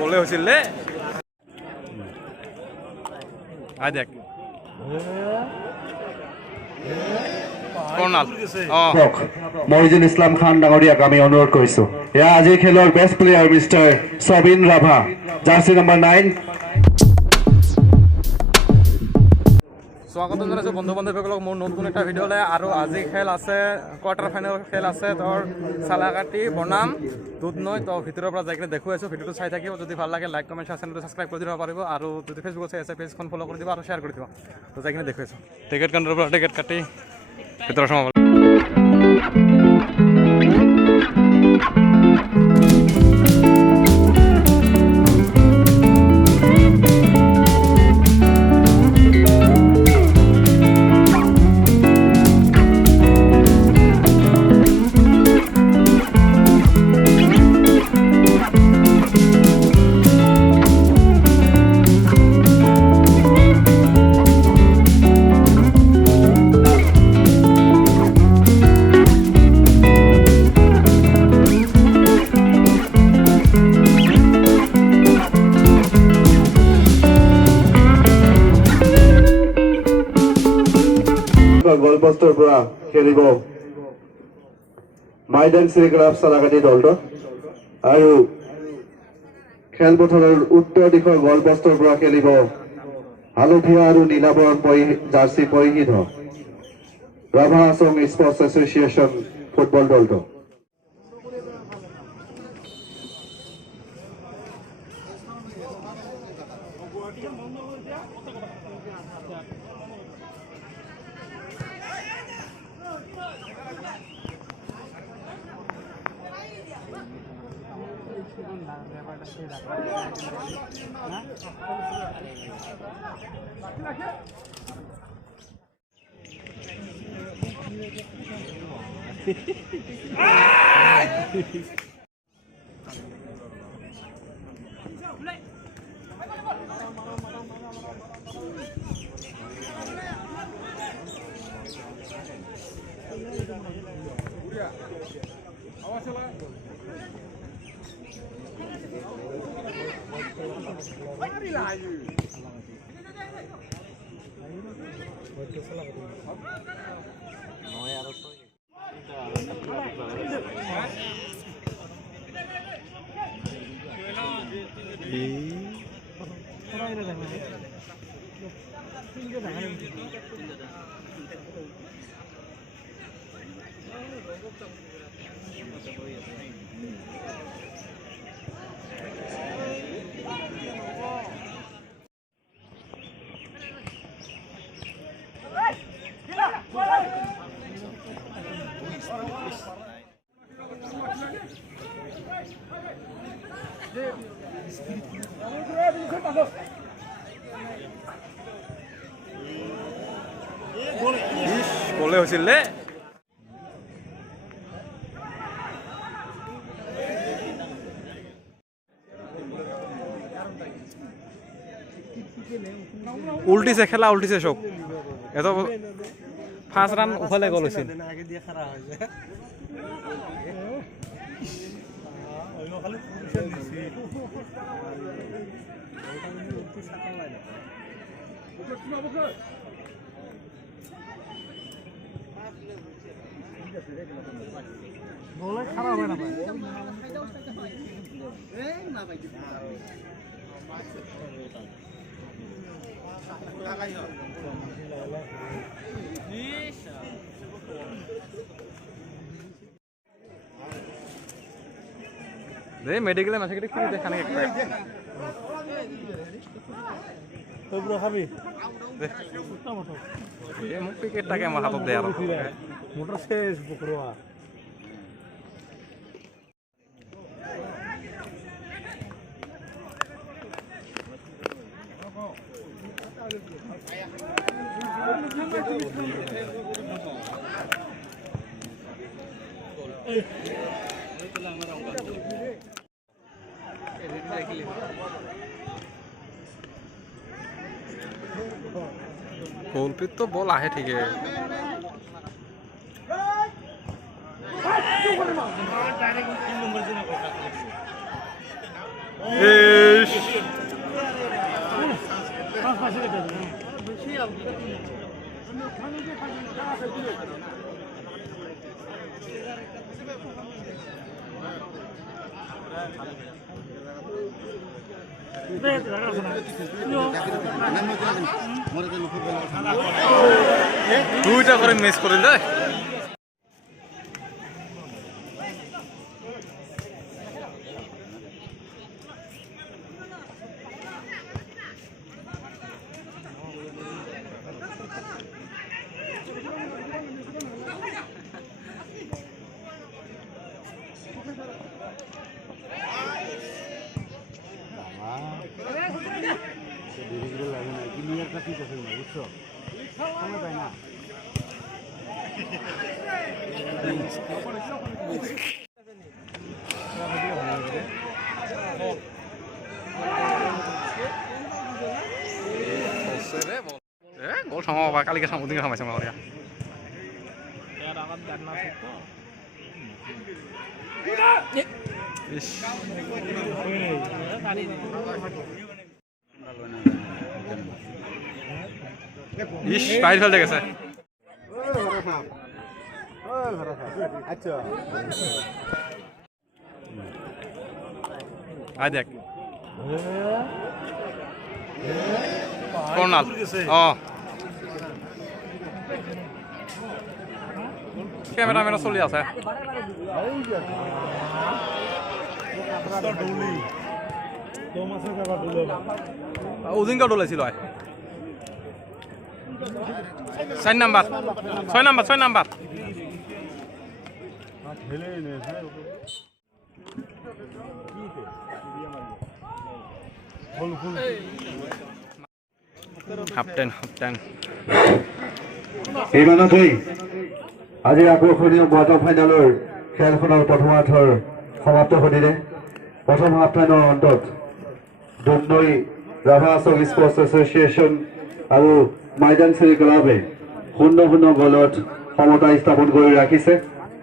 বলে হৈছিল দে দেখ মহিজুল ইছলাম খান ডাঙৰীয়াক আমি অনুৰোধ কৰিছো। এয়া আজিৰ খেলৰ best player mister Sabin Rabha, jersey number 9। স্বাগতম জনাইছোঁ বন্ধু বান্ধৱীসকলক মোৰ নতুন এটা ভিডিঅ'লৈ। আৰু আজি খেল আছে, কোৱাৰ্টাৰ ফাইনেল খেল আছে তোৰ চালাকাটি বনাম দুধনৈ। তো ভিতৰৰ পৰা যাই কিনে দেখুৱাইছোঁ, ভিডিঅ'টো চাই থাকিব। যদি ভাল লাগে লাইক কমেণ্ট চেনেলটো ছাবস্ক্ৰাইব কৰি দিব পাৰিব। আৰু যদি ফেচবুকত চাই আছে পেজখন ফ'ল' কৰি দিব আৰু শ্বেয়াৰ কৰি দিব। তো যাই কিনে দেখুৱাইছোঁ টিকেট কাউণ্টাৰৰ পৰা টিকেট কাটি ভিতৰত সোমাব। গলপষ্টৰ পৰা খেলিব মাইদান শ্ৰী ক্লাব চালাকাটি দলটো। আৰু খেলপথাৰৰ উত্তৰ দিশৰ গলপষ্টৰ পৰা খেলিব হালধীয়া আৰু নীলা বৰণ জাৰ্চি পৰিহিত Rabha Assam sports association football দলটো। বলে হৈছিল দে উল্টিছে, খেলা উল্টিছে চব। এত ফাৰ্ষ্ট ৰান উফালে গ'ল হৈছিল। খারাপ হয় না দে মেডিকেলে মাছে কি দেখানে একটা তো ব্রো খাবি এ মুখ টিকেটটাকে আমার হাতত দে আর মোটর শেষ বকরোয়া गोलपित तो बॉल आहे ठीक है দুইটা করে মিস করে দেয় gol sama apa kali ke sama tinggal sama sama dia. Ish. Ish, বাইরে ফেলতে গেছে। আচ্ছা। আয় দেখ। কর্নাল। ক্যামেরাম্যানও চলি আছে। ওদিনকাও ডলেছিল হয় 6 number 6 number 6 number half time এইমানতেই আজি আকৰ্ষণীয় কোৱাৰ্টাৰ ফাইনেলৰ খেলখনৰ প্ৰথমাৰ্ধৰ সমাপ্ত ঘটিলে প্ৰথম হাফ টাইমৰ অন্তত দুমনৈ ৰাভা আছাম স্পৰ্টছ এছ'চিয়েশ্যন আৰু মাইদানচিৰি ক্লাবে 0-0 গলত সমতা স্থাপন কৰি ৰাখিছে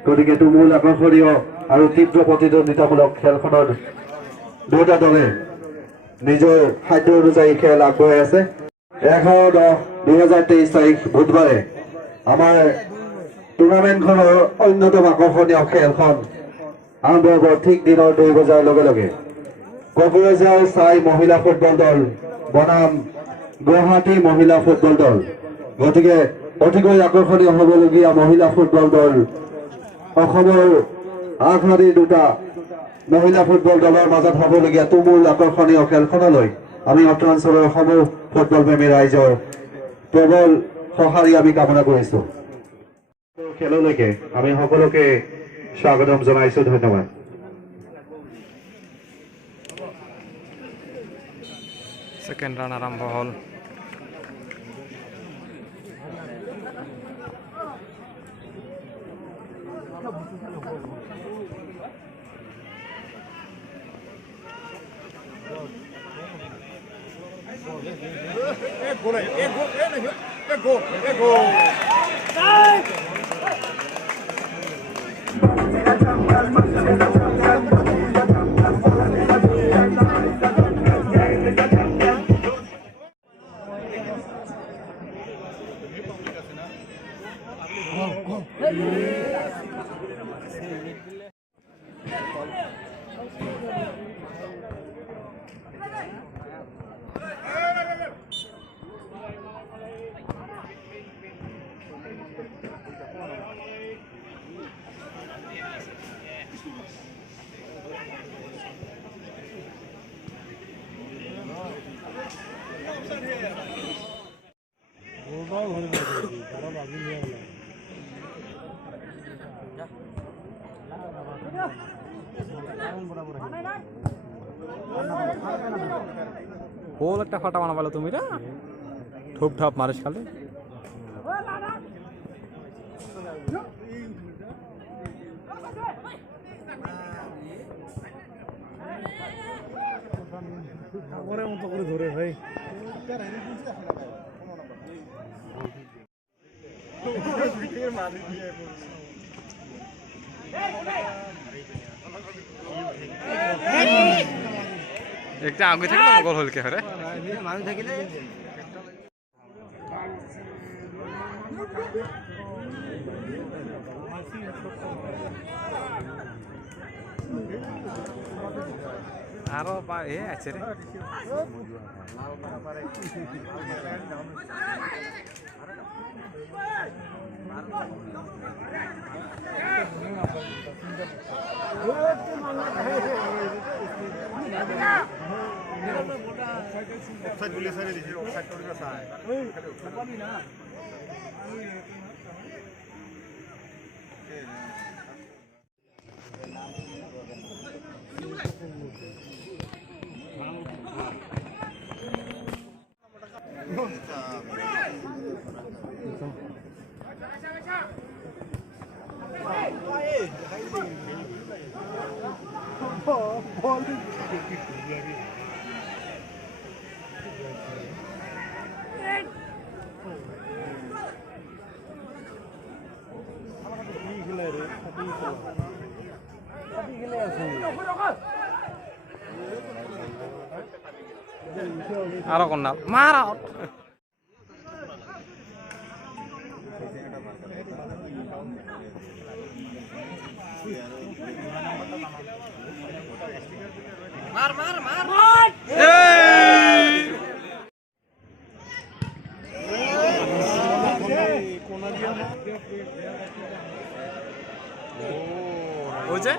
গতিকে তুমুল আকৰ্ষণীয় আৰু তীব্ৰ প্ৰতিদ্বন্দ্বিতামূলক খেলখনত দুটা দলে নিজৰ খাদ্য অনুযায়ী খেল আগবঢ়াই আছে 11-10-2023 তাৰিখ বুধবাৰে আমাৰ টুৰ্ণামেণ্টখনৰ অন্যতম আকৰ্ষণীয় খেলখন আৰম্ভ হ'ব ঠিক দিনৰ 2 বজাৰ লগে লগে কোকৰাঝাৰ চাই মহিলা ফুটবল দল বনাম গুৱাহাটী মহিলা ফুটবল দল গতিকে অতিকৈ আকৰ্ষণীয় হ'বলগীয়া মহিলা ফুটবল দল অসমৰ আগশাৰীৰ দুটা মহিলা ফুটবল দলৰ মাজত হ'বলগীয়া তুমুল আকৰ্ষণীয় খেলখনলৈ আমি অঞ্চলৰ সমূহ ফুটবল প্ৰেমী ৰাইজৰ প্ৰবল সঁহাৰি আমি কামনা কৰিছোঁ খেললৈকে আমি সকলোকে স্বাগতম জনাইছোঁ ধন্যবাদ সেকেন্ড রান আরম্ভ হল গোল একটা ফাটা বানাবালো তুমি রা ঠোপ ঠাপ মারিস খালি ওরে মতো করে ধরে ভাই একটা আগে থাকলে গল হলকে হরে মানুহ থাকিলে আরো এ আছে রে আরো কোন না মারা মার মার মার ওই যে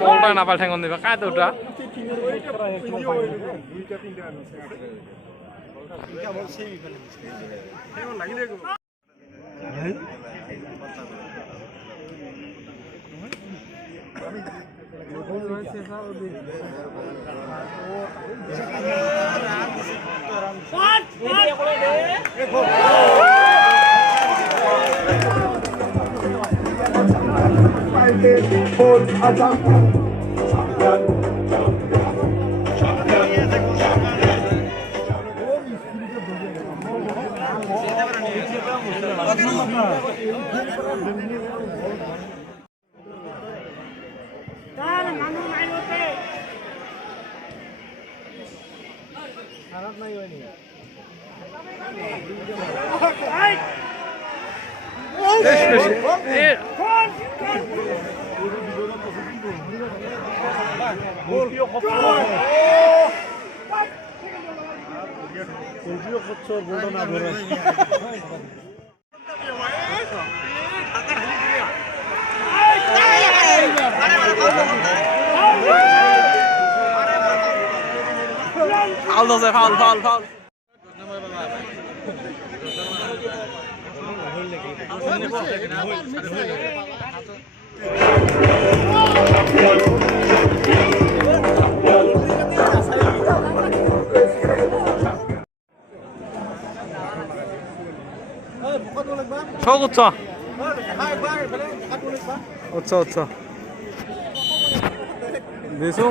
বলটা না পাল ঠেঙ্গন দিবা কায় তো ওটা ফাউল দছে ফাউল ফাউল ফাউল ছ উচ্চ উচ্চ উচ্চ দিছো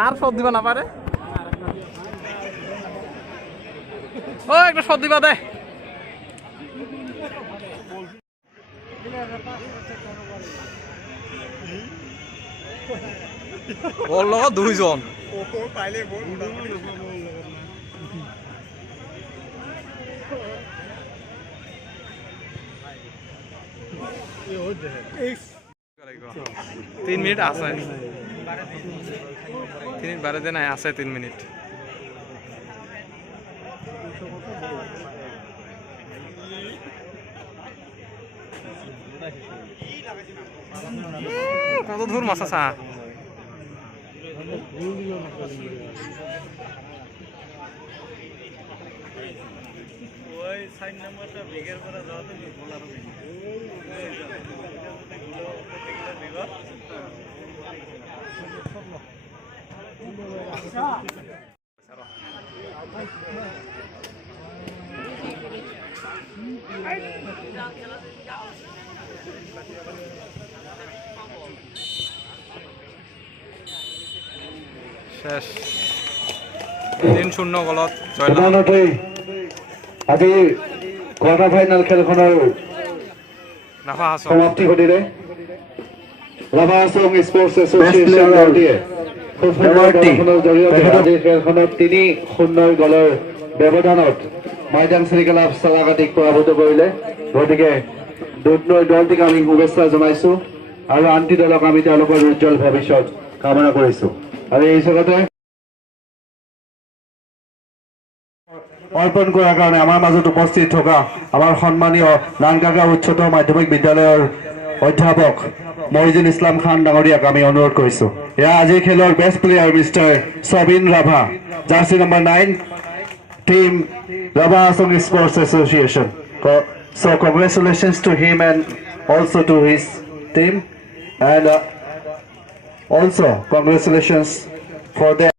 আর সব দিবা না পারে ও একটা সব দিবা দে ওর লগত দুইজন তিন মিনিট আছে 3 মিনিট বারে দেন আছে 3 মিনিট কত দূর মাছ আছে শেষ 3-0 গলত জয়লাভ প্ৰধানমন্ত্ৰী আজি কোৱাৰ্টাৰ ফাইনেল খেলখনৰ ৰাভা হাছং সমাপ্তি ঘটিলে ৰাভা হাছং স্পৰ্টছ এছ'চিয়েশ্যন দলটিয়ে খেলখনৰ জৰিয়তে আজিৰ খেলখনত 3-0 গলৰ ব্যৱধানত ময়দান শ্ৰীকলাপ চালাকাটিক পৰাভূত কৰিলে। গতিকে দুধনৈ দলটিক আমি শুভেচ্ছা জনাইছো আৰু আনটি দলক আমি তেওঁলোকৰ উজ্জ্বল ভৱিষ্যত কামনা কৰিছো। আৰু এই জগতে অৰ্পণ কৰাৰ কাৰণে আমাৰ মাজত উপস্থিত থকা আমাৰ সন্মানীয় নানকাকা উচ্চতৰ মাধ্যমিক বিদ্যালয়ৰ অধ্যাপক মহিজুল ইছলাম খান ডাঙৰীয়াক আমি অনুৰোধ কৰিছোঁ। এয়া আজিৰ খেলৰ best player mister Sabin Rabha, jersey number 9, team Rabha Hasong sports association. So congratulations to him and also to his team, and also congratulations for them.